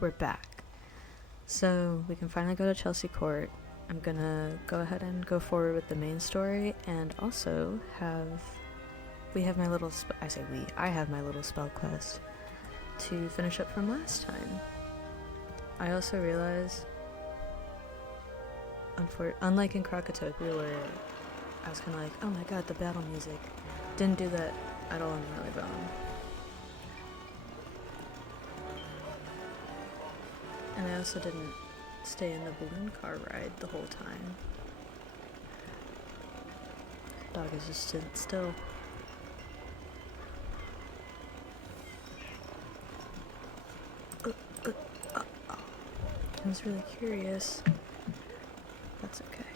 we're back. So we can finally go to Chelsea Court. I'm gonna go ahead and go forward with the main story, and also I have my little spell quest to finish up from last time. I also realized, unlike in Krakatopia, where I was kind of like, oh my god, the battle music, didn't do that at all in Marleybone. And I also didn't stay in the balloon car ride the whole time. Dog is just sitting still. I was really curious. That's okay.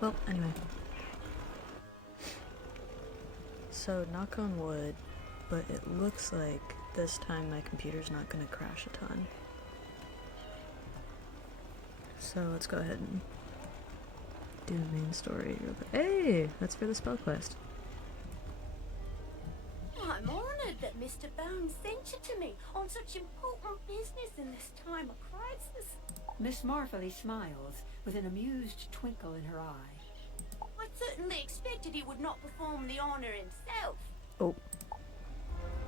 Well, anyway. So, knock on wood, but it looks like this time my computer's not gonna crash a ton. So let's go ahead and do the main story real quick. Hey! That's for the spell quest. I'm honoured that Mr. Bones sent you to me on such important business in this time of crisis. Miss Marfley smiles with an amused twinkle in her eye. I certainly expected he would not perform the honour himself. Oh.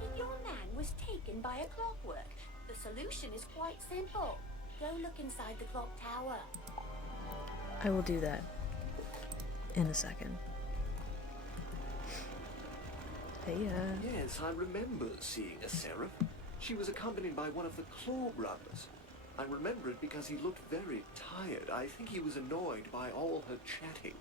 If your man was taken by a clockwork, the solution is quite simple. Go look inside the clock tower. I will do that in a second. Hey, Yes, I remember seeing a seraph. She was accompanied by one of the Claw brothers. I remember it because he looked very tired. I think he was annoyed by all her chatting.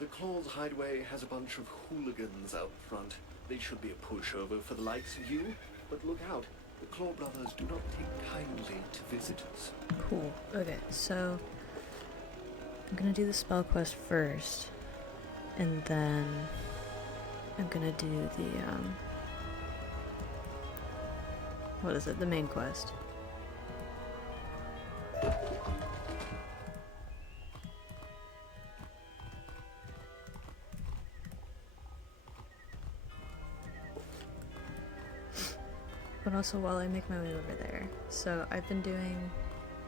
The Claw's hideaway has a bunch of hooligans out front. They should be a pushover for the likes of you. But look out, the Claw brothers do not take kindly to visitors. cool. Okay, so I'm gonna do the spell quest first, and then I'm gonna do the, what is it? The main quest. But also while I make my way over there. So I've been doing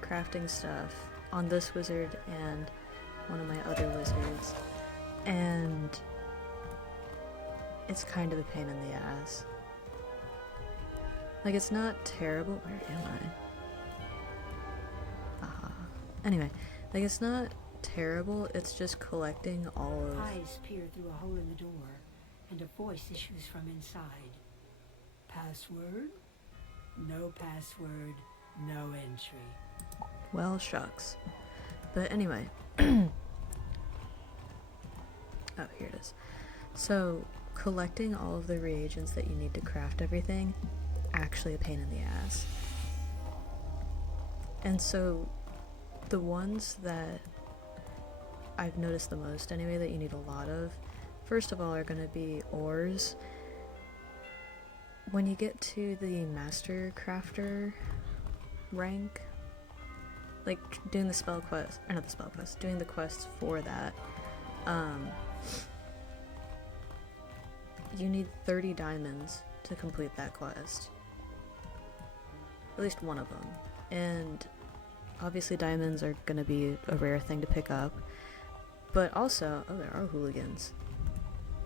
crafting stuff on this wizard and one of my other wizards, and it's kind of a pain in the ass. Like, it's not terrible. Where am I? Anyway, like, it's not terrible, it's just collecting all of... Eyes peer through a hole in the door, and a voice issues from inside. Password? No password, no entry. Well, shucks. But anyway. Oh, here it is. So, collecting all of the reagents that you need to craft everything, actually a pain in the ass. And so, the ones that I've noticed the most anyway that you need a lot of, first of all, are going to be ores. When you get to the master crafter rank, like doing the spell quest, or not the spell quest, doing the quests for that, you need 30 diamonds to complete that quest. At least one of them. And obviously diamonds are gonna be a rare thing to pick up. But also, oh, there are hooligans.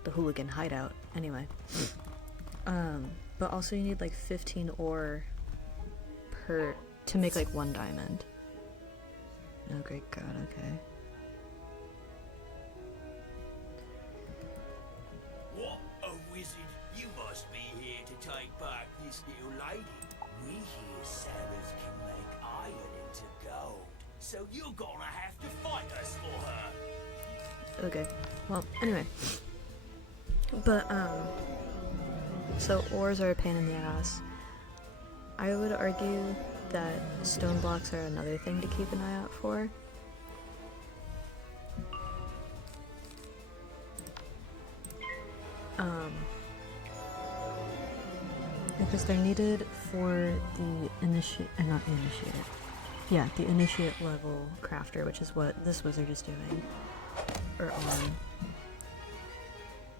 The hooligan hideout. Anyway. But also you need like 15 ore to make like one diamond. Oh great god, okay. What a wizard! You must be here to take back this little lady. We hear Sarah's can make iron into gold, so you're gonna have to fight us for her. Okay. Well, anyway. But, so ores are a pain in the ass. I would argue that stone blocks are another thing to keep an eye out for. Because they're needed for the the initiate level crafter, which is what this wizard is doing. Or on.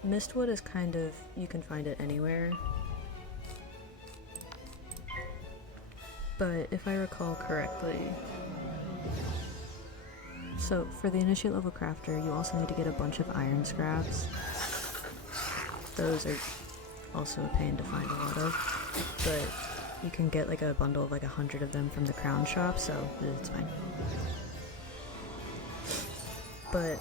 Mistwood is kind of, you can find it anywhere. But if I recall correctly, so for the initiate level crafter, you also need to get a bunch of iron scraps. Those are also a pain to find a lot of, but you can get like a bundle of like 100 of them from the crown shop, so it's fine. But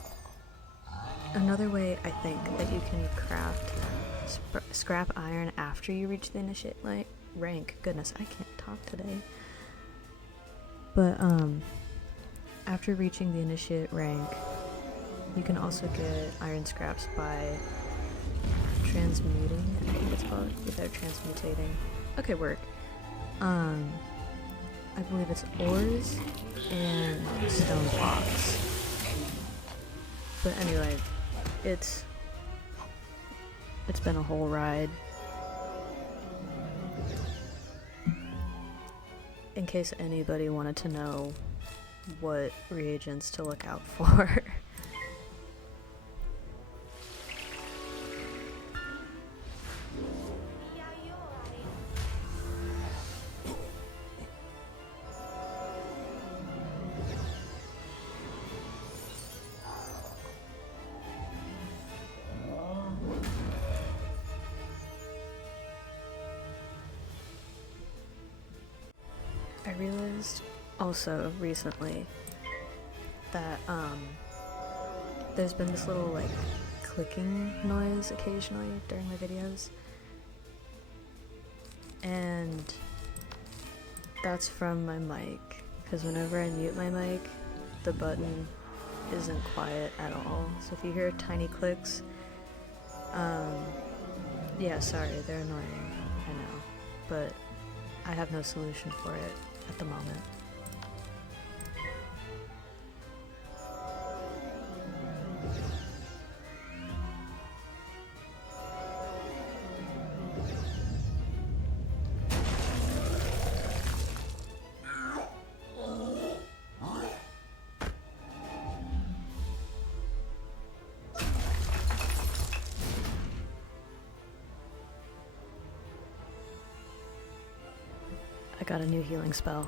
another way I think that you can craft scrap iron after you reach the initiate rank, goodness, I can't talk today. But after reaching the initiate rank, you can also get iron scraps by transmuting, I think it's called, without transmutating. Okay, work. I believe it's ores and stone blocks. But anyway, it's been a whole ride. In case anybody wanted to know what reagents to look out for. I realized also recently that there's been this little like clicking noise occasionally during my videos, and that's from my mic, because whenever I mute my mic, the button isn't quiet at all. So if you hear tiny clicks, yeah, sorry, they're annoying, I know, but I have no solution for it at the moment. I got a new healing spell.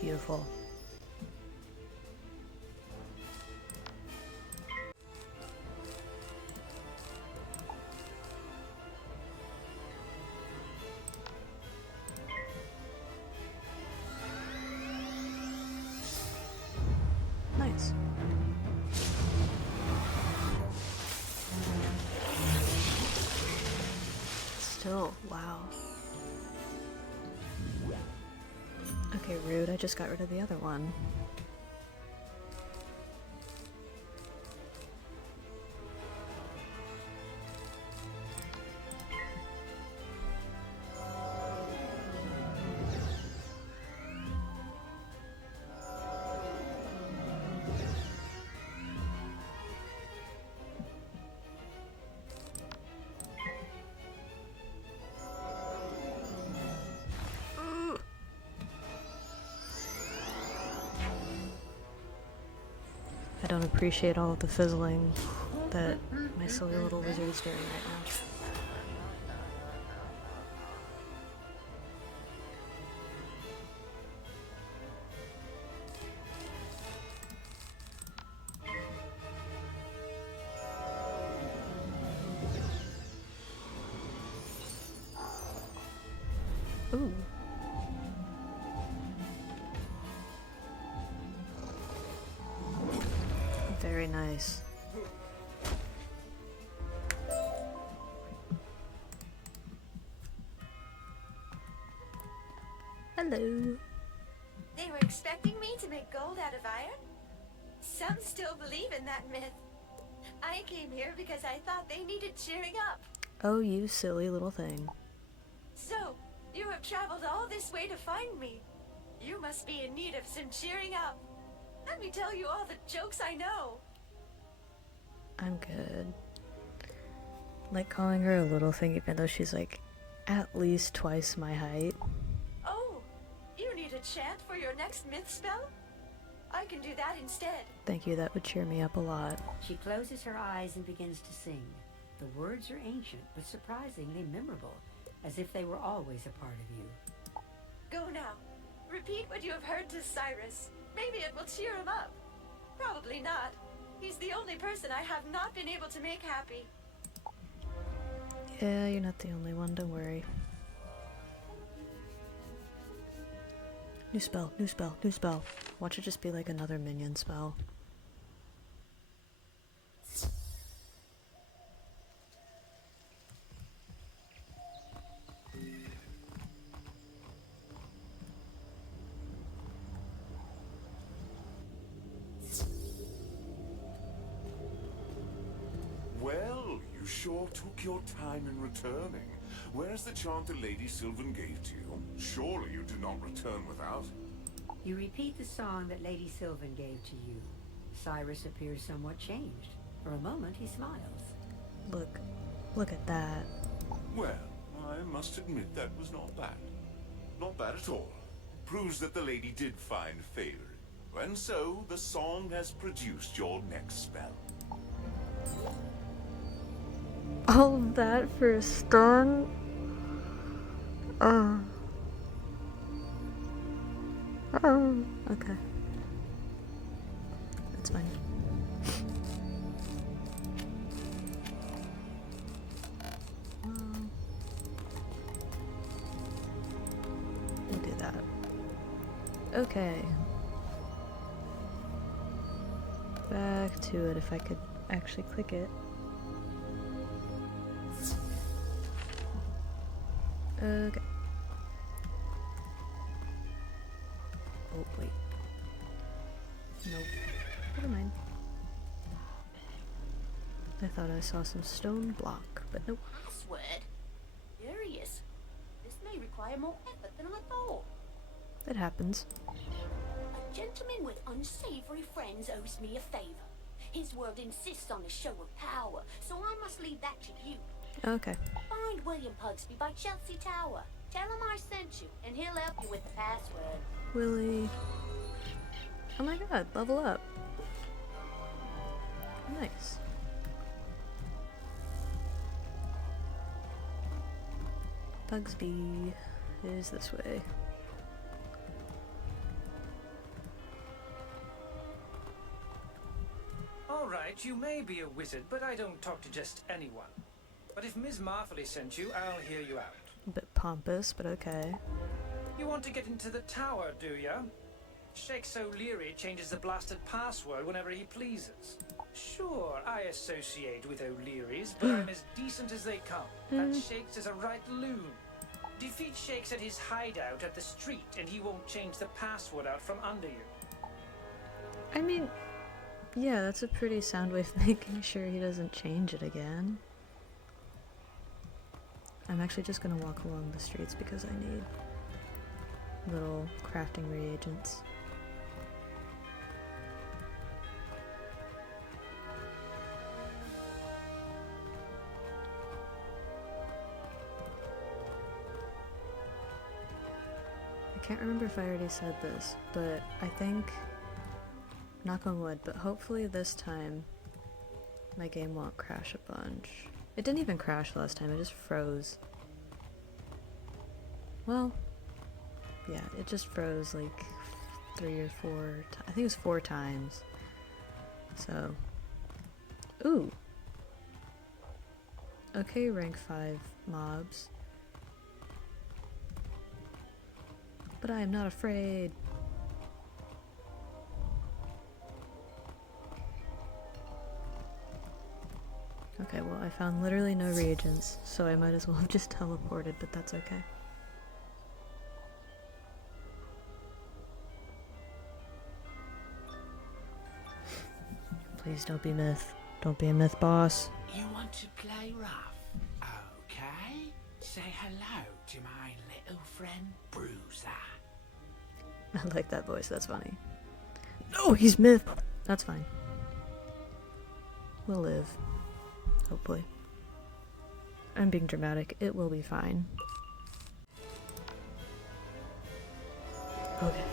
Beautiful. Nice. Still, wow. Okay, rude, I just got rid of the other one. I don't appreciate all of the fizzling that my silly little wizard is doing right now. Ooh. Very nice. Hello. They were expecting me to make gold out of iron? Some still believe in that myth. I came here because I thought they needed cheering up. Oh, you silly little thing. So, you have traveled all this way to find me. You must be in need of some cheering up. Let me tell you all the jokes I know. I'm good. Like calling her a little thing even though she's like at least twice my height. Oh, you need a chant for your next myth spell? I can do that instead. Thank you, that would cheer me up a lot. She closes her eyes and begins to sing. The words are ancient, but surprisingly memorable, as if they were always a part of you. Go now. Repeat what you have heard to Cyrus. Maybe it will cheer him up. Probably not. He's the only person I have not been able to make happy. Yeah, you're not the only one, don't worry. New spell, new spell, new spell. Watch it just be like another minion spell. Well, you sure took your time in returning. Where's the chant that Lady Sylvan gave to you? Surely you did not return without. You repeat the song that Lady Sylvan gave to you. Cyrus appears somewhat changed. For a moment, he smiles. Look at that. Well, I must admit that was not bad. Not bad at all. Proves that the lady did find favor. And so, the song has produced your next spell. All that for a stun? Oh. Okay. That's fine. We'll do that. Okay. Back to it if I could actually click it. Okay. Oh, wait. Nope. Never mind. I thought I saw some stone block, but nope. Password? Curious. This may require more effort than I thought. It happens. A gentleman with unsavory friends owes me a favor. His world insists on a show of power, so I must leave that to you. Okay. Find William Pugsby by Chelsea Tower. Tell him I sent you, and he'll help you with the password. Willie. Oh my god, level up. Nice. Pugsby is this way. Alright, you may be a wizard, but I don't talk to just anyone. But if Ms. Marley sent you, I'll hear you out. A bit pompous, but okay. You want to get into the tower, do ya? Shakes O'Leary changes the blasted password whenever he pleases. Sure, I associate with O'Leary's, but I'm as decent as they come. And Shakes is a right loon. Defeat Shakes at his hideout at the street, and he won't change the password out from under you. I mean, yeah, that's a pretty sound way of making sure he doesn't change it again. I'm actually just gonna walk along the streets because I need little crafting reagents. I can't remember if I already said this, but I think, knock on wood, but hopefully this time my game won't crash a bunch. It didn't even crash last time, it just froze. Well, yeah, it just froze like 3 or 4 I think it was 4 times. So, ooh. Okay, rank 5 mobs. But I am not afraid. Okay, well, I found literally no reagents, so I might as well have just teleported, but that's okay. Please don't be myth. Don't be a myth, boss. You want to play rough? Okay. Say hello to my little friend Bruiser. I like that voice, that's funny. No, he's myth! That's fine. We'll live. Hopefully. I'm being dramatic. It will be fine. Okay.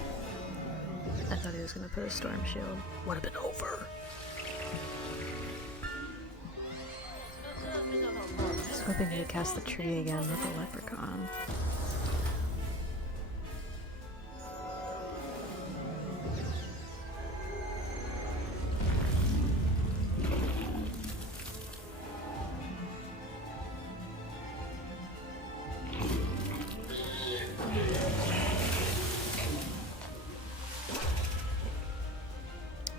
I thought he was gonna put a storm shield. Would have been over. I was hoping he would cast the tree again with the leprechaun.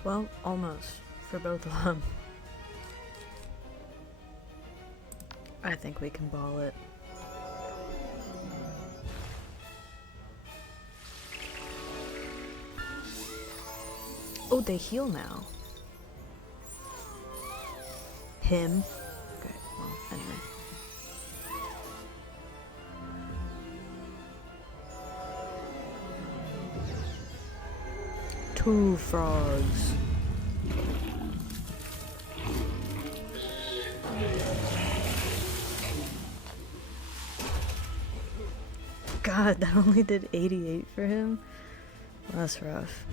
Well, almost, for both of them. I think we can ball it. Oh, they heal now. Him? Okay, well, anyway. Two frogs. God, that only did 88 for him? Well, that's rough.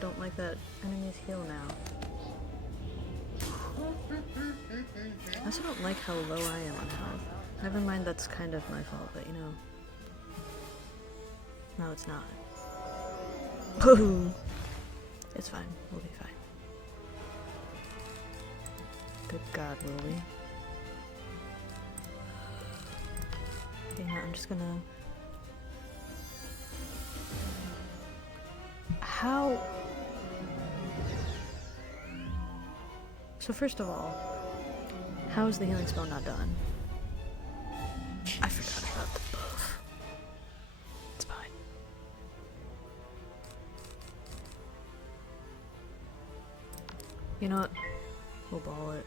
Don't like that enemies heal now. I also don't like how low I am on health. Never mind, that's kind of my fault, but you know. No, it's not. Boo! It's fine. We'll be fine. Good God, will we? Okay, now I'm just gonna... How? So first of all, how is the healing spell not done? I forgot about the buff. It's fine. You know what? We'll ball it.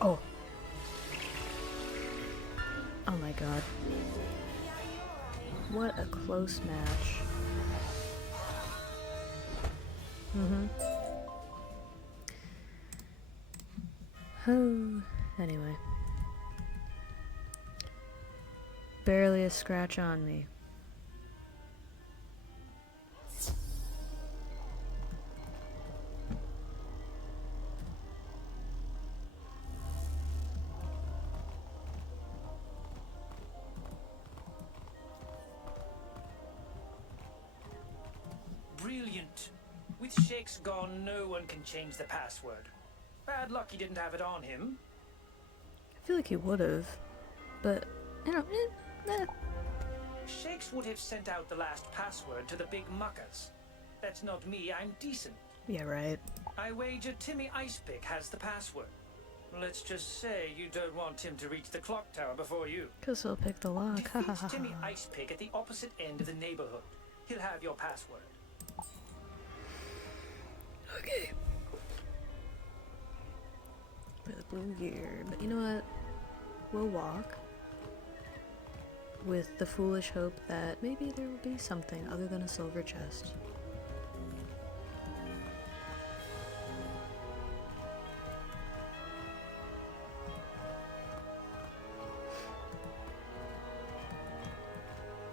Oh. Oh my god. What a close match. Oh, anyway. Barely a scratch on me. Brilliant. With Shake's gone, no one can change the password. Bad luck he didn't have it on him. I feel like he would've, but, you know, Shakes would have sent out the last password to the big muckers. That's not me, I'm decent. Yeah, right. I wager Timmy Icepick has the password. Let's just say you don't want him to reach the clock tower before you. 'Cause he'll pick the lock, ha ha Defeat ha. Timmy Icepick at the opposite end of the neighborhood. He'll have your password. Okay. For the blue gear, but you know what? We'll walk with the foolish hope that maybe there will be something other than a silver chest.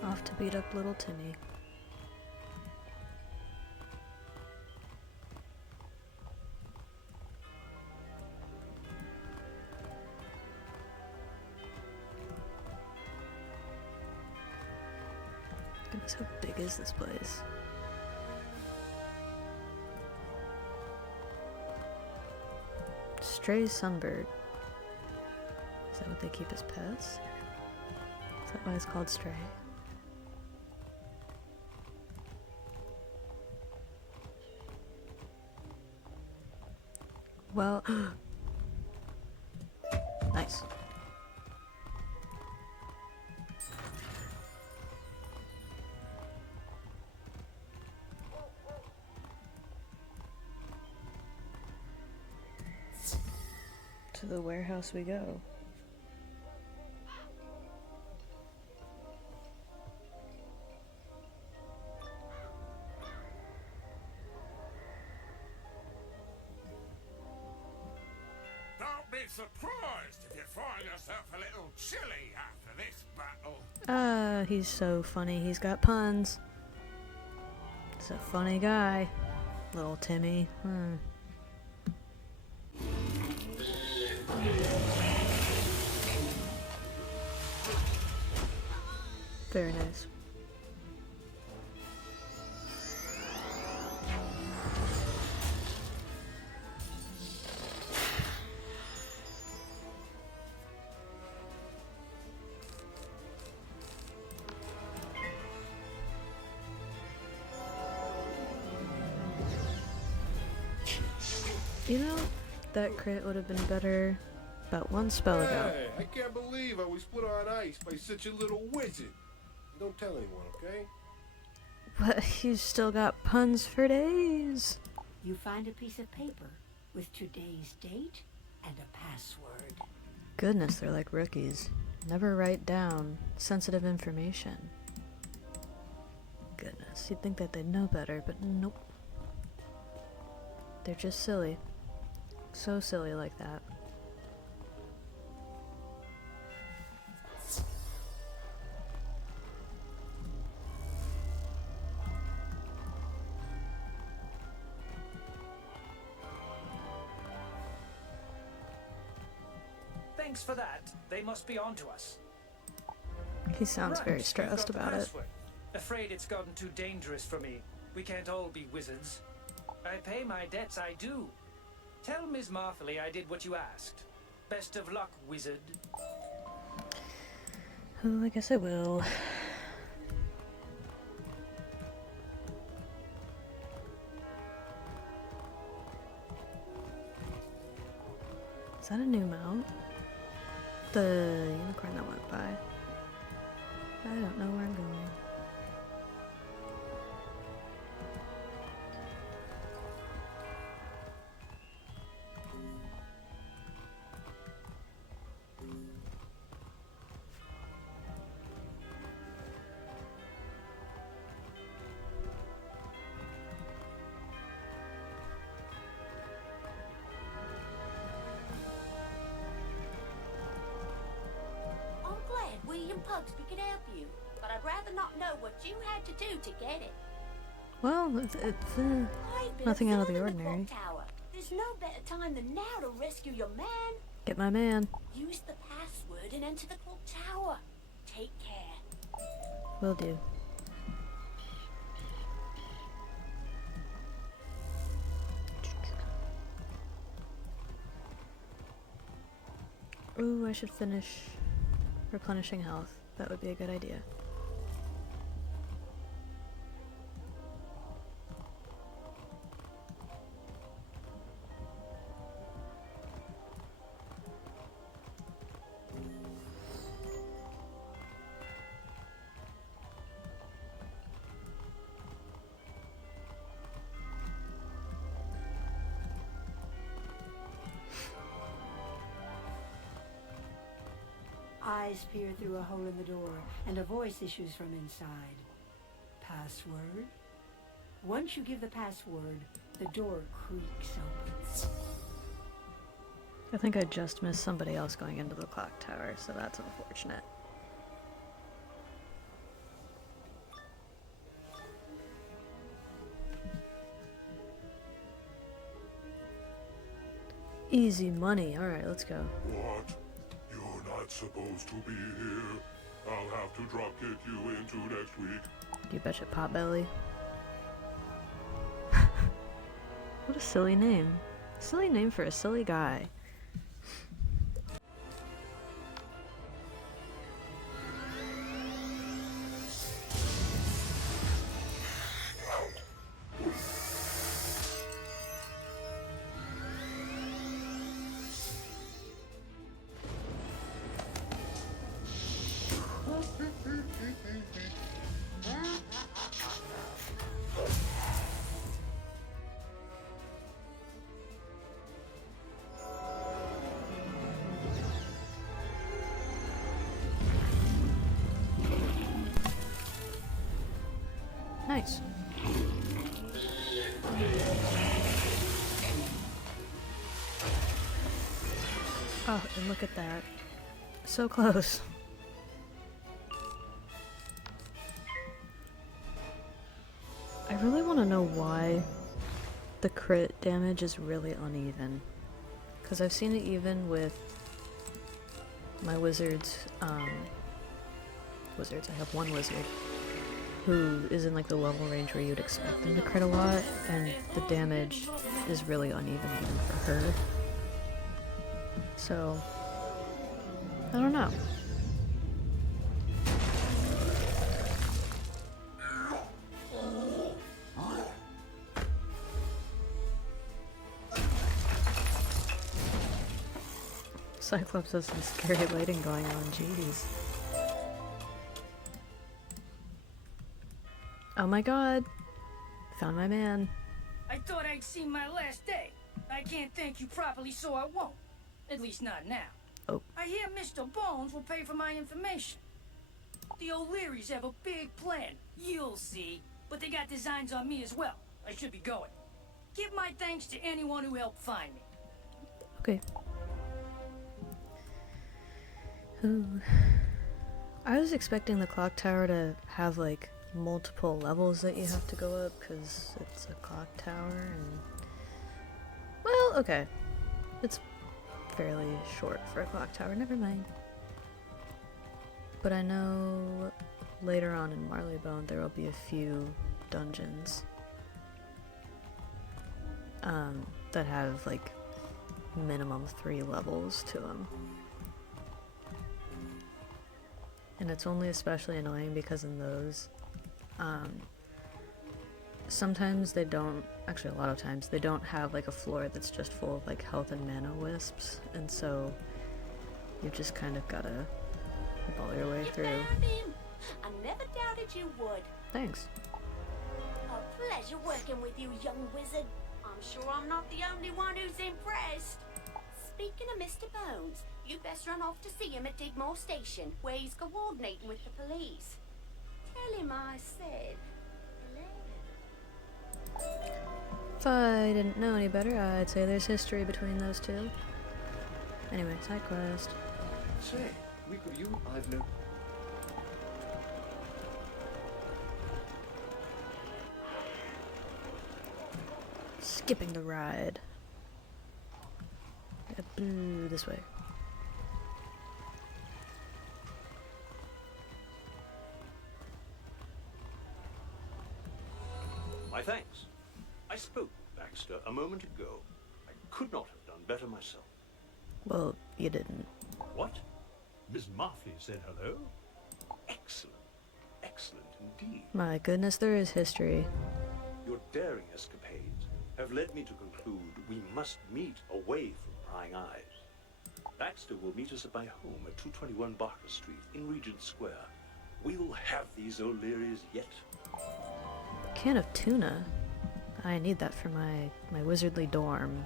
Off to beat up little Timmy. Goodness, how big is this place? Stray sunbird. Is that what they keep as pets? Is that why it's called stray? Well, nice. To the warehouse we go. be surprised if you find yourself a little chilly after this battle. He's so funny. He's got puns. He's a funny guy. Little Timmy. Very nice. You know, that crit would have been better about one spell ago. Hey, I can't believe I was put on ice by such a little wizard. Don't tell anyone, okay? But you still got puns for days. You find a piece of paper with today's date and a password. Goodness, they're like rookies. Never write down sensitive information. Goodness, you'd think that they'd know better, but nope. They're just silly. So silly like that. Thanks for that. They must be onto us. He sounds Right, very you've stressed got the about it. password. Afraid it's gotten too dangerous for me. We can't all be wizards. I pay my debts, I do. Tell Ms. Marley I did what you asked. Best of luck, wizard. Oh, I guess I will. Is that a new mount? The unicorn that went by. I don't know where I'm going. I'm glad William Pugsby could help you, but I'd rather not know what you had to do to get it. Well, it's I've been nothing out of the observing the ordinary. clock tower. There's no better time than now to rescue your man. Get my man. Use the password and enter the clock tower. Take care. Will do. Ooh, I should finish replenishing health. That would be a good idea. Eyes peer through a hole in the door, and a voice issues from inside. Password? Once you give the password, the door creaks open. I think I just missed somebody else going into the clock tower, so that's unfortunate. Easy money. Alright, let's go. What? You're not supposed to be here. I'll have to drop kick you into next week. You betcha, Potbelly. What a silly name. Silly name for a silly guy. Oh, and look at that. So close. I really want to know why the crit damage is really uneven. Because I've seen it even with my wizards, I have one wizard who is in like the level range where you'd expect them to crit a lot, and the damage is really uneven even for her. So, I don't know. Cyclops has some scary lighting going on, jeez. Oh my god! Found my man. I thought I'd seen my last day. I can't thank you properly, so I won't. At least not now. Oh. I hear Mr. Bones will pay for my information. The O'Learys have a big plan. You'll see. But they got designs on me as well. I should be going. Give my thanks to anyone who helped find me. Okay. Ooh. I was expecting the clock tower to have like multiple levels that you have to go up because it's a clock tower and... Well, okay. It's fairly short for a clock tower, never mind. But I know later on in Marleybone there will be a few dungeons that have like minimum 3 levels to them. And it's only especially annoying because in those, sometimes they don't, actually a lot of times, they don't have like a floor that's just full of like health and mana wisps, and so you just kind of gotta ball your way through. Found him. I never doubted you would. Thanks. A pleasure working with you, young wizard. I'm sure I'm not the only one who's impressed. Speaking of Mr. Bones, you best run off to see him at Digmore Station, where he's coordinating with the police. Tell him I said hello. If I didn't know any better, I'd say there's history between those two. Anyway, side quest. Say, week of you, I've no... Skipping the ride. This way. My thanks. I spoke with Baxter a moment ago. I could not have done better myself. Well, you didn't. What? Miss Marfley said hello? Excellent. Excellent indeed. My goodness, there is history. Your daring escapades have led me to conclude we must meet away from prying eyes. Baxter will meet us at my home at 221 Barker Street in Regent Square. We'll have these O'Learys yet. Can of tuna? I need that for my wizardly dorm.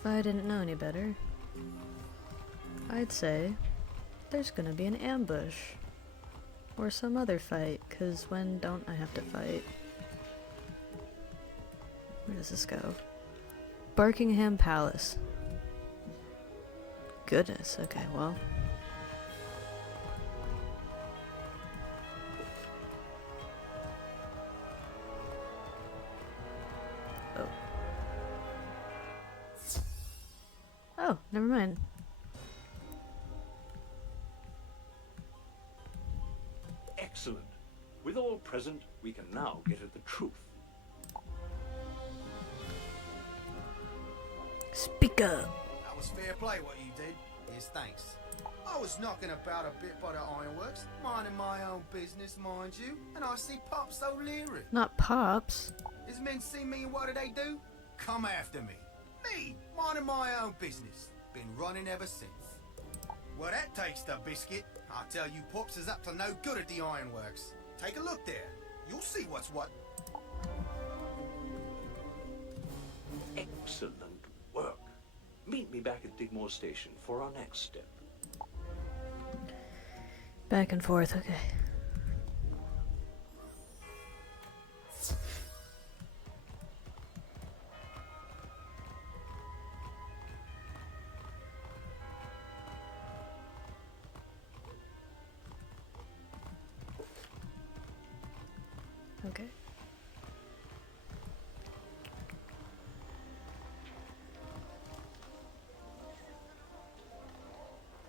If I didn't know any better, I'd say there's gonna be an ambush. Or some other fight, cause when don't I have to fight? Where does this go? Barkingham Palace. Goodness, okay, well. Oh. Oh, never mind. Excellent. With all present, we can now get at the truth. Speak up. That was fair play what you did. Here's thanks. I was knocking about a bit by the Ironworks, minding my own business, mind you, and I see Pops O'Leary. Not Pops. His men see me and what do? Come after me. Me, minding my own business. Been running ever since. Well, that takes the biscuit. I tell you, Pops is up to no good at the Ironworks. Take a look there. You'll see what's what. Excellent work. Meet me back at Digmore Station for our next step. Back and forth, okay.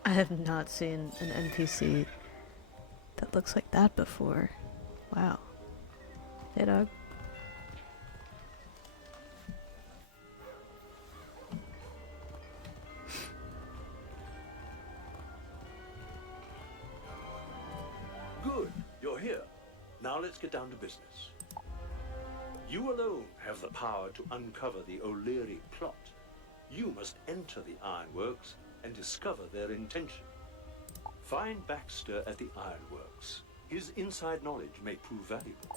I have not seen an NPC that looks like that before. Wow. Hey, dog. Good, you're here. Now let's get down to business. You alone have the power to uncover the O'Leary plot. You must enter the Ironworks and discover their intention. Find Baxter at the Ironworks. His inside knowledge may prove valuable.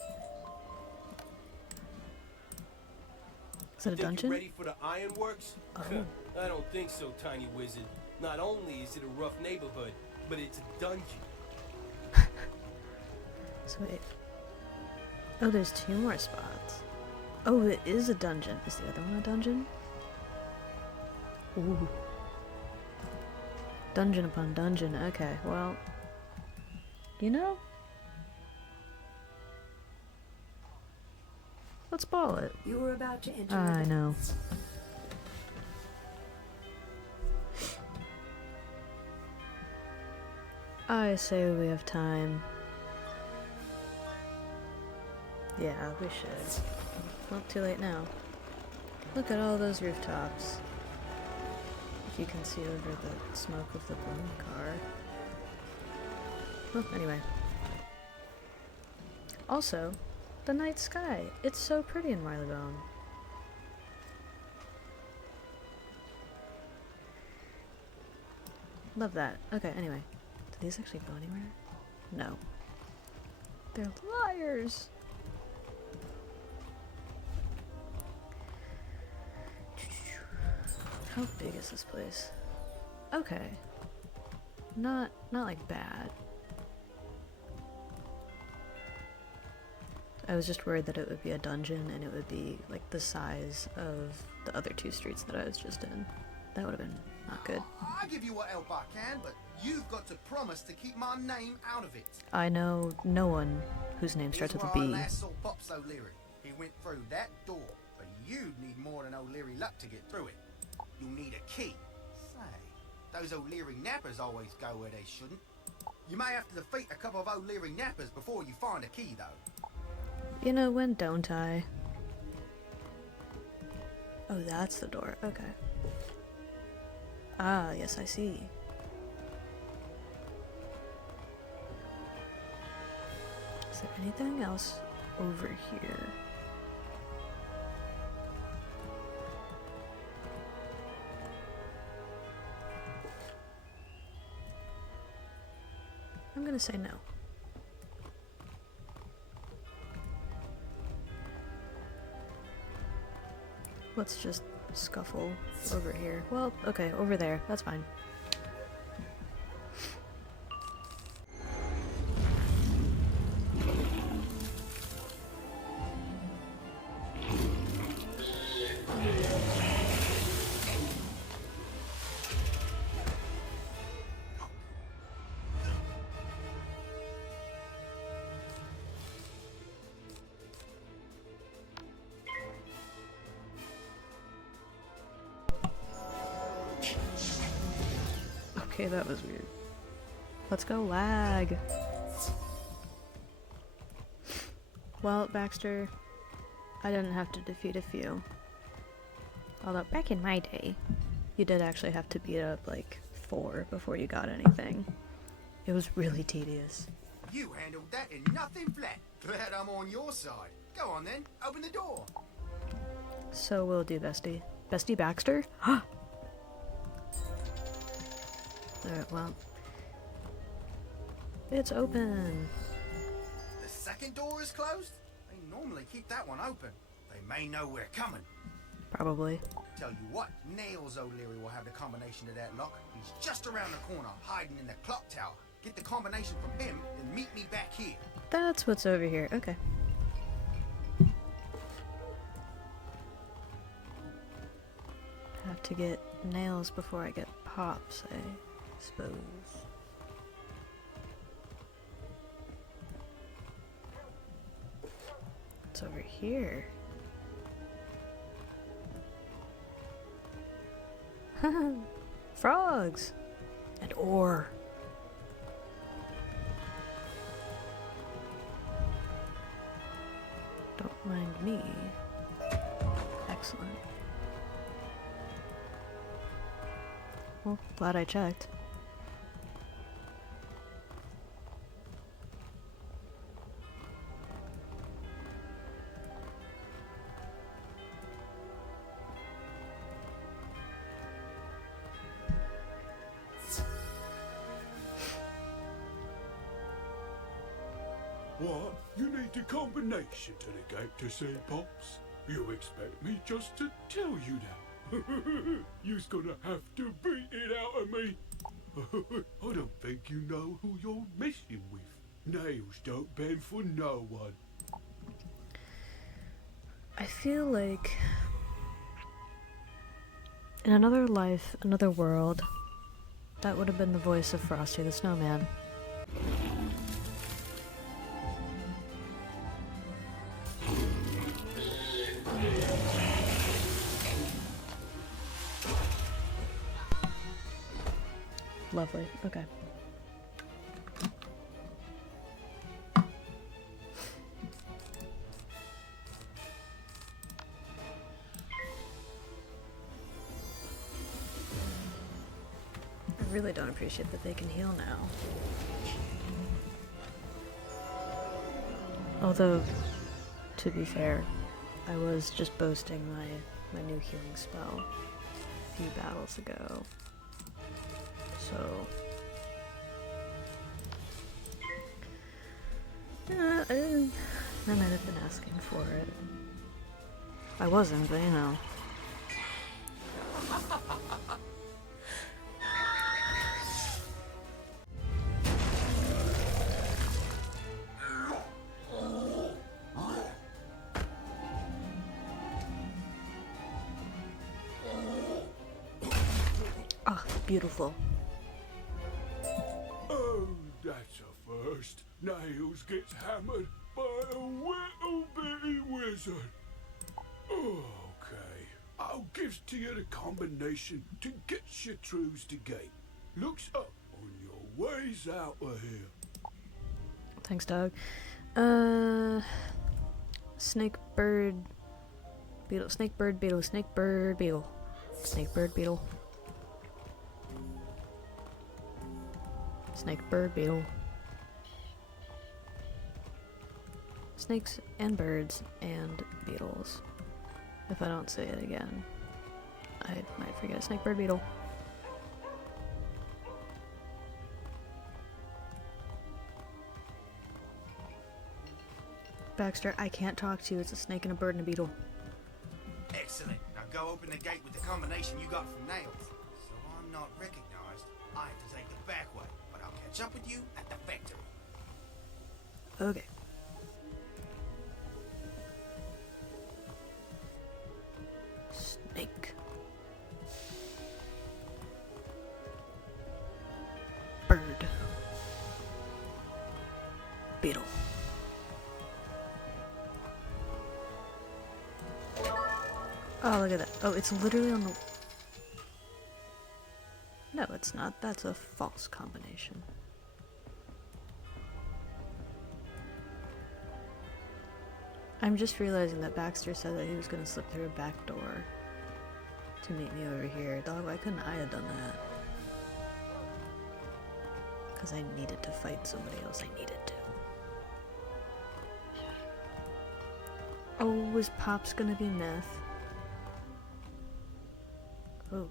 Is it a Think dungeon? you're ready for the Ironworks? Oh. I don't think so, Tiny Wizard. Not only is it a rough neighborhood, but it's a dungeon. So wait. Oh, there's 2 more spots. Oh, it is a dungeon. Is the other one a dungeon? Ooh. Dungeon upon dungeon. Okay, well. You know? Let's ball it. You were about to enter. I know. I say we have time. Yeah, we should. Not too late now. Look at all those rooftops. If you can see over the smoke of the blown car. Well, anyway. Also, the night sky. It's so pretty in Marleybone. Love that. Okay, anyway. Do these actually go anywhere? No. They're liars! How big is this place? Okay. Not like bad. I was just worried that it would be a dungeon and it would be like the size of the other 2 streets that I was just in. That would have been not good. I'll give you what help I can, but you've got to promise to keep my name out of it. I know no one whose name starts with a Here's where B. I last saw Pops O'Leary. He went through that door, but you'd need more than O'Leary luck to get through it. You'll need a key. Say, those O'Leary nappers always go where they shouldn't. You may have to defeat a couple of O'Leary nappers before you find a key, though. You know when, don't I? Oh, that's the door. Okay. Ah, yes, I see. Is there anything else over here? I'm gonna say no. Let's just scuffle over here. Well, okay, over there. That's fine. Okay, that was weird. Let's go lag. Well, Baxter, I didn't have to defeat a few. Although, back in my day, you did actually have to beat up, like, 4 before you got anything. It was really tedious. You handled that in nothing flat. Glad I'm on your side. Go on then, open the door. So we'll do bestie. Bestie Baxter? Alright, well. It's open. The second door is closed? They normally keep that one open. They may know we're coming. Probably. Tell you what, Nails O'Leary will have the combination to that lock. He's just around the corner, hiding in the clock tower. Get the combination from him, and meet me back here. That's what's over here. Okay. Have to get nails before I get pops, I suppose. It's over here. Frogs! And ore. Don't mind me. Excellent. Well, glad I checked. What? You need the combination to the gate to see Pops? You expect me just to tell you that? You's gonna have to beat it out of me. I don't think you know who you're messing with. Nails don't bend for no one. I feel like in another life, another world, that would have been the voice of Frosty the Snowman. Lovely. Okay. I really don't appreciate that they can heal now. Although, to be fair, I was just boasting my new healing spell a few battles ago. So, I might have been asking for it. I wasn't, but you know. Ah, beautiful. Oh, that's a first. Nails gets hammered by a little bitty wizard. Okay, I'll give to you the combination to get you through the gate. Looks up on your ways out of here. Thanks, dog. Snake, bird, beetle, snake, bird, beetle, snake, bird, beetle. Snake, bird, beetle. Snake, bird, beetle. Snakes and birds and beetles. If I don't say it again, I might forget. Snake, bird, beetle. Baxter, I can't talk to you. It's a snake and a bird and a beetle. Excellent. Now go open the gate with the combination you got from Nails. So I'm not recognized. I have to take the back way, but I'll catch up with you at the factory. Okay. Snake. Bird. Beetle. Oh, look at that. Oh, it's literally on the... No, it's not. That's a false combination. I'm just realizing that Baxter said that he was going to slip through a back door to meet me over here. Dog, why couldn't I have done that? Because I needed to fight somebody else. I needed to. Oh, was Pops going to be meth? Oh,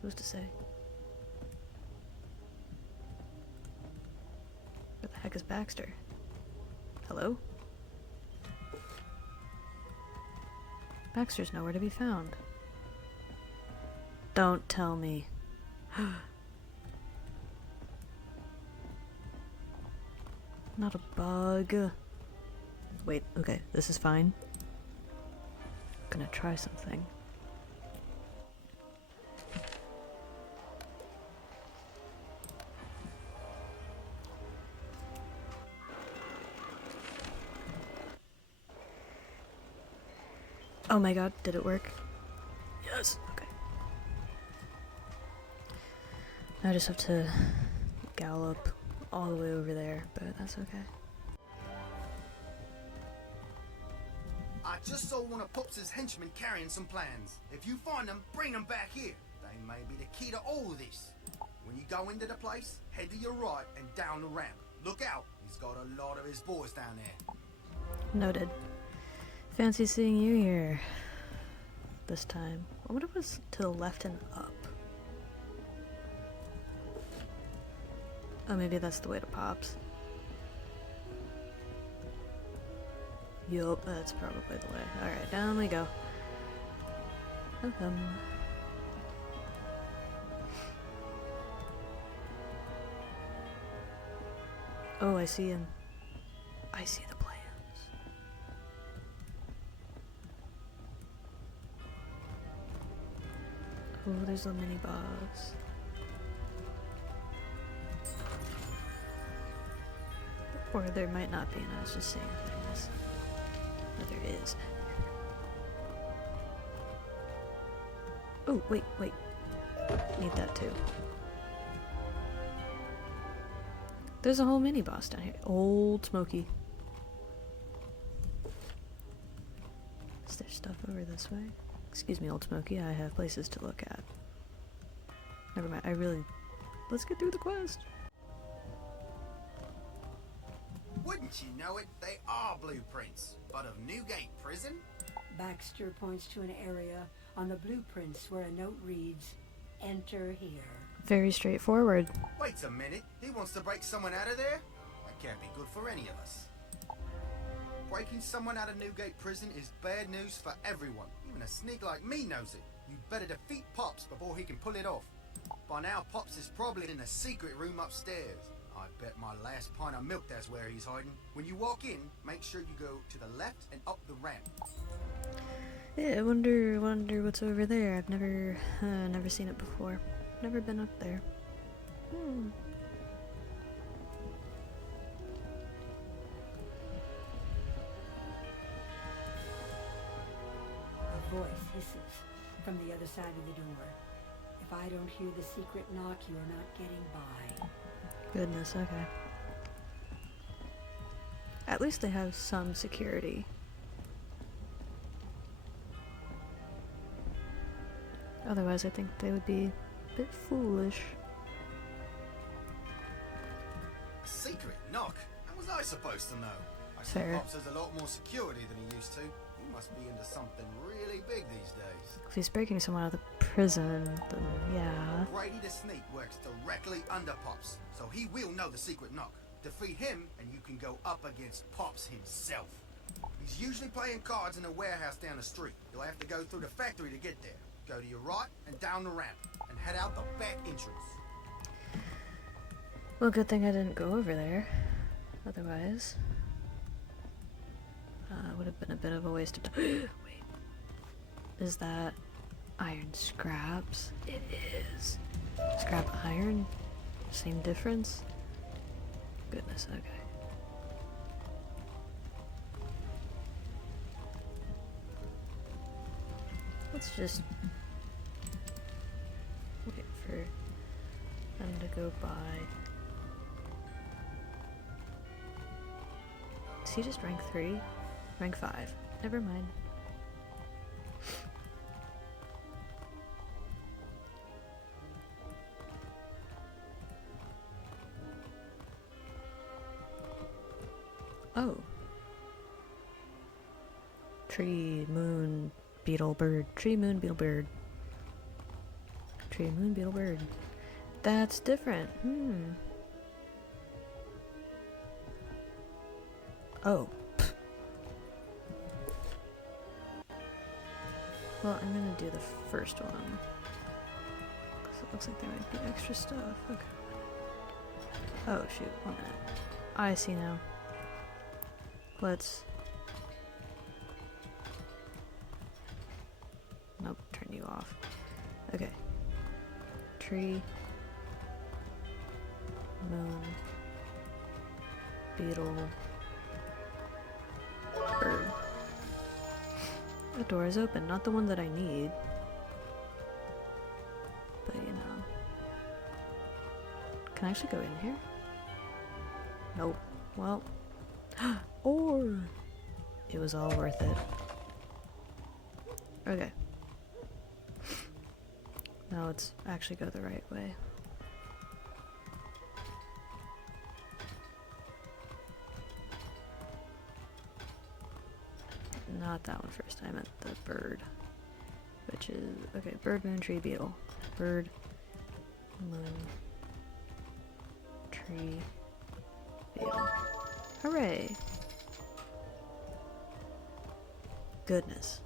who's to say? Where the heck is Baxter? Hello? Baxter's nowhere to be found. Don't tell me. Not a bug. Wait, okay, this is fine. Gonna try something. Oh my god, did it work? Yes, okay. I just have to gallop all the way over there, but that's okay. I just saw one of Pops' henchmen carrying some plans. If you find them, bring them back here. They may be the key to all of this. When you go into the place, head to your right and down the ramp. Look out, he's got a lot of his boys down there. Noted. Fancy seeing you here. This time. I wonder if it was to the left and up. Oh, maybe that's the way to Pops. Yup, that's probably the way. Alright, down we go. Oh, I see him. I see the plans. Oh, there's a mini boss. Or there might not be, and I was just saying things. But there is. Oh, wait. Need that too. There's a whole mini boss down here. Old Smoky. Is there stuff over this way? Excuse me, Old Smoky, I have places to look at. Never mind, let's get through the quest. Wouldn't you know it, they are blueprints, but of Newgate Prison? Baxter points to an area on the blueprints where a note reads, "Enter here." Very straightforward. Wait a minute, he wants to break someone out of there? That can't be good for any of us. Breaking someone out of Newgate Prison is bad news for everyone. Even a sneak like me knows it. You'd better defeat Pops before he can pull it off. By now, Pops is probably in a secret room upstairs. I bet my last pint of milk that's where he's hiding. When you walk in, make sure you go to the left and up the ramp. Yeah, I wonder what's over there. I've never seen it before. Never been up there. A voice hisses from the other side of the door. If I don't hear the secret knock, you are not getting by. Goodness, okay. At least they have some security. Otherwise, I think they would be a bit foolish. A secret knock? How was I supposed to know? I see Fair. Pops has a lot more security than he used to. He must be into something really big these days. If he's breaking someone out of the prison, then yeah. Brady the Sneak works directly under Pops, so he will know the secret knock. Defeat him, and you can go up against Pops himself. He's usually playing cards in a warehouse down the street. You'll have to go through the factory to get there. Go to your right and down the ramp, and head out the back entrance. Well, good thing I didn't go over there. Otherwise, would have been a bit of a waste of time. Wait, is that iron scraps? It is. Scrap iron? Same difference? Goodness, okay. Let's just wait for them to go by. Is he just rank 3? Rank 5. Never mind. Oh. Tree, moon, beetle, bird. Tree, moon, beetle, bird. Tree, moon, beetle, bird. That's different. Oh. Well, I'm gonna do the first one. 'Cause it looks like there might be extra stuff. Okay. Oh shoot, 1 minute. I see now. Let's... Nope, turn you off. Okay. Tree. Moon. Beetle. Bird. The door is open, not the one that I need. But you know. Can I actually go in here? Nope. Well, or it was all worth it. Okay. Now let's actually go the right way. Not that one first, I meant the bird. Which is, okay, bird, moon, tree, beetle. Bird, moon, tree, beetle. Hooray! Goodness.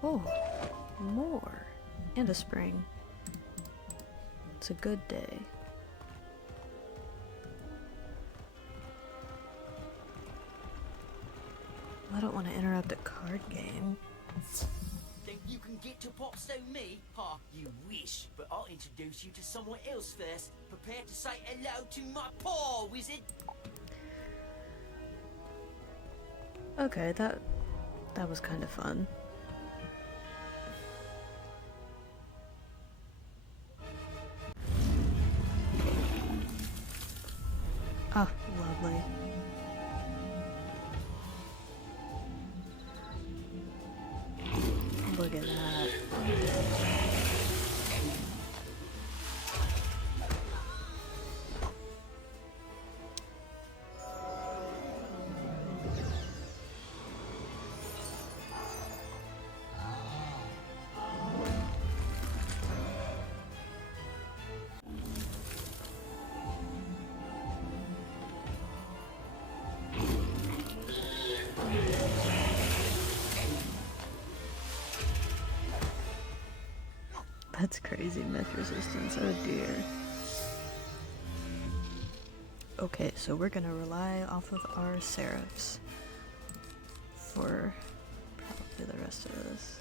Oh, more. And a spring. It's a good day. I don't want to interrupt a card game. Think you can get to Popstone me? Ha, you wish. But I'll introduce you to someone else first. Prepare to say hello to my paw, wizard. Okay, that was kind of fun. Ah, lovely. Look at that. That's crazy myth resistance, oh dear. Okay, so we're gonna rely off of our seraphs for probably the rest of this.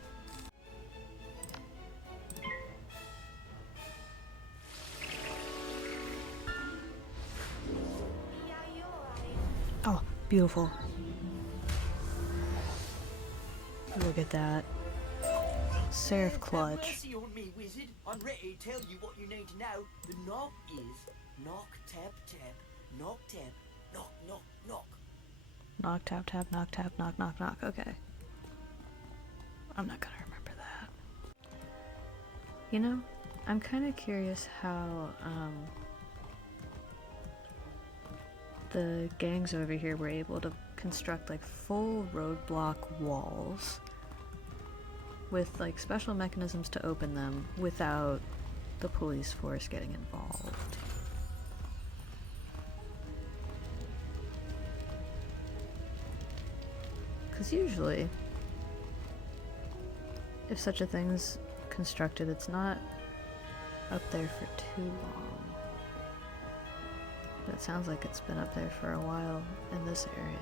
Oh, beautiful. Look at that. Seraph clutch. Mercy on me, wizard. I'm ready to tell you what you need to know. The knock is knock, tap, tap, knock, tap, knock, knock, knock. Knock, tap, tap, knock, tap, knock, knock, knock. Okay. I'm not gonna remember that. You know, I'm kind of curious how, the gangs over here were able to construct, like, full roadblock walls with like special mechanisms to open them without the police force getting involved. Because usually, if such a thing's constructed, it's not up there for too long. But it sounds like it's been up there for a while in this area.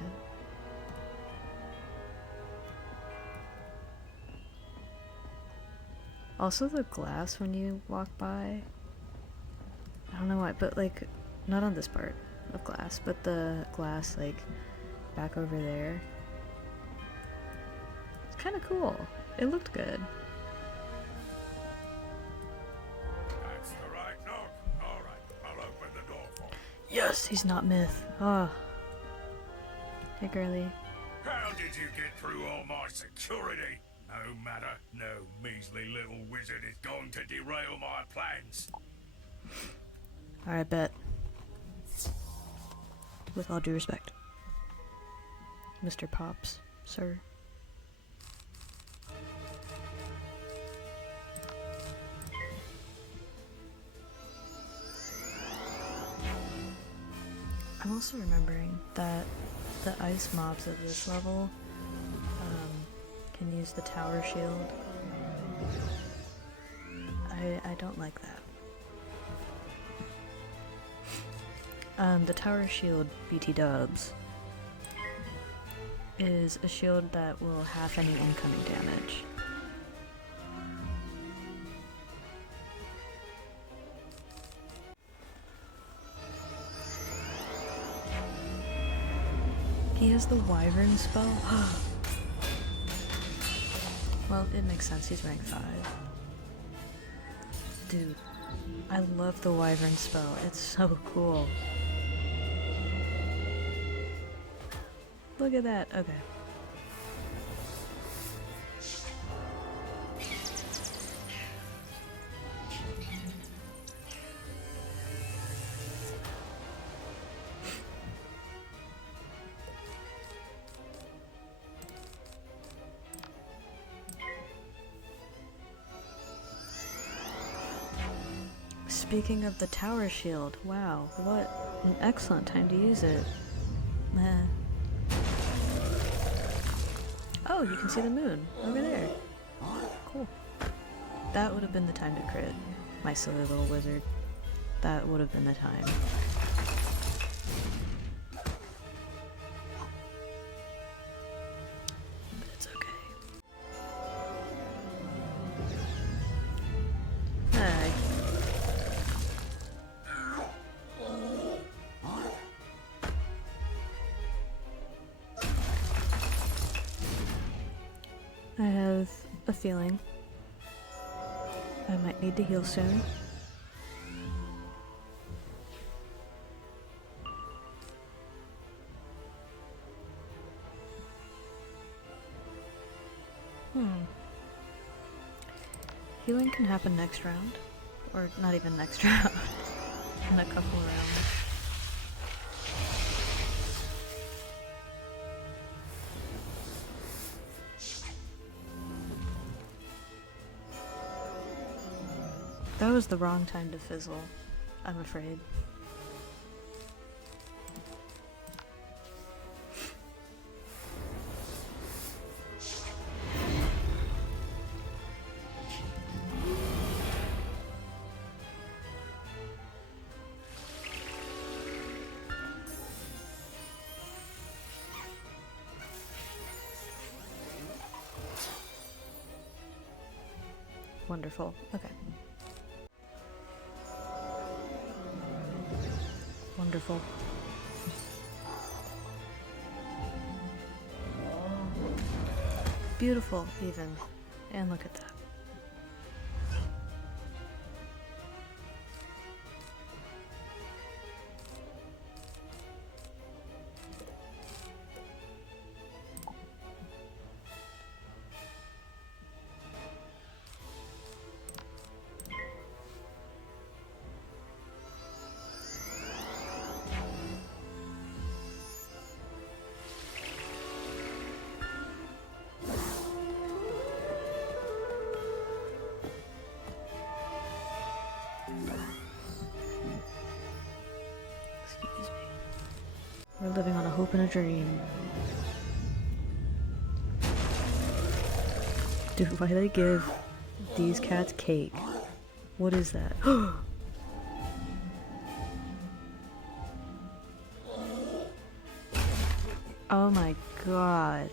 Also the glass when you walk by, I don't know why, but like, not on this part of glass, but the glass like back over there. It's kind of cool. It looked good. That's the right knock. Alright, I'll open the door for you. Yes, he's not myth. Ah. Hey girly. How did you get through all my security? No matter, no measly little wizard is going to derail my plans. Alright, bet. With all due respect. Mr. Pops, sir. I'm also remembering that the ice mobs of this level can use the tower shield. I don't like that. The tower shield, BT dubs, is a shield that will half any incoming damage. He has the wyvern spell? Well, it makes sense, he's rank 5. Dude, I love the wyvern spell, it's so cool. Look at that, okay. Speaking of the tower shield, wow, what an excellent time to use it. Oh, you can see the moon over there. Cool. That would have been the time to crit, my silly little wizard. That would have been the time. But it's okay. Hi. I have a feeling I might need to heal soon. Healing can happen next round, or not even next round, in a couple of rounds. That was the wrong time to fizzle, I'm afraid. Wonderful. Okay. Wonderful. Beautiful, even. And look at that. We're living on a hope and a dream. Dude, why do they give these cats cake? What is that? Oh my god.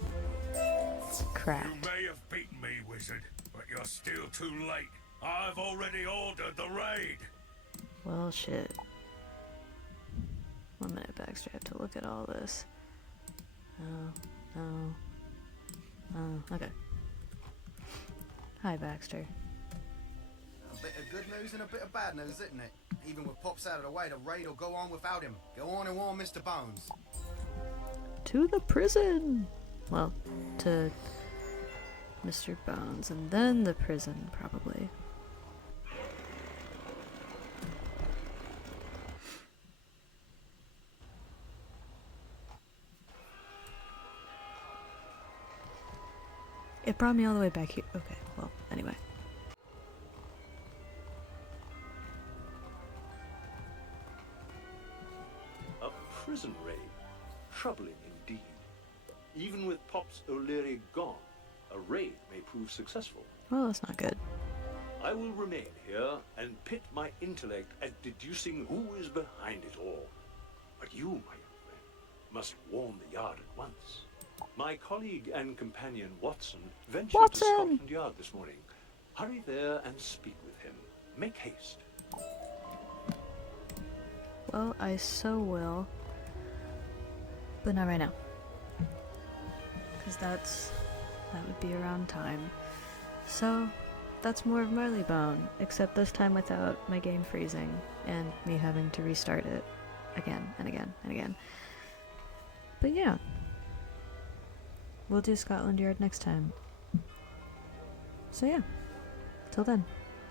Crap. You may have beaten me, wizard, but you're still too late. I've already ordered the raid. Well, shit. 1 minute, Baxter. I have to look at all this. Okay. Hi, Baxter. A bit of good news and a bit of bad news, isn't it? Even with Pops out of the way, the raid will go on without him. Go on and warn Mr. Bones. To the prison! Well, to Mr. Bones, and then the prison, probably. It brought me all the way back here. Okay, well, anyway. A prison raid? Troubling indeed. Even with Pops O'Leary gone, a raid may prove successful. Well, that's not good. I will remain here and pit my intellect at deducing who is behind it all. But you, my young friend, must warn the Yard at once. My colleague and companion Watson ventured to Scotland Yard this morning. Hurry there and speak with him. Make haste. Well, I so will. But not right now. because that would be around time. So that's more of Marleybone, except this time without my game freezing and me having to restart it again and again and again. But yeah, we'll do Scotland Yard next time. So yeah, till then.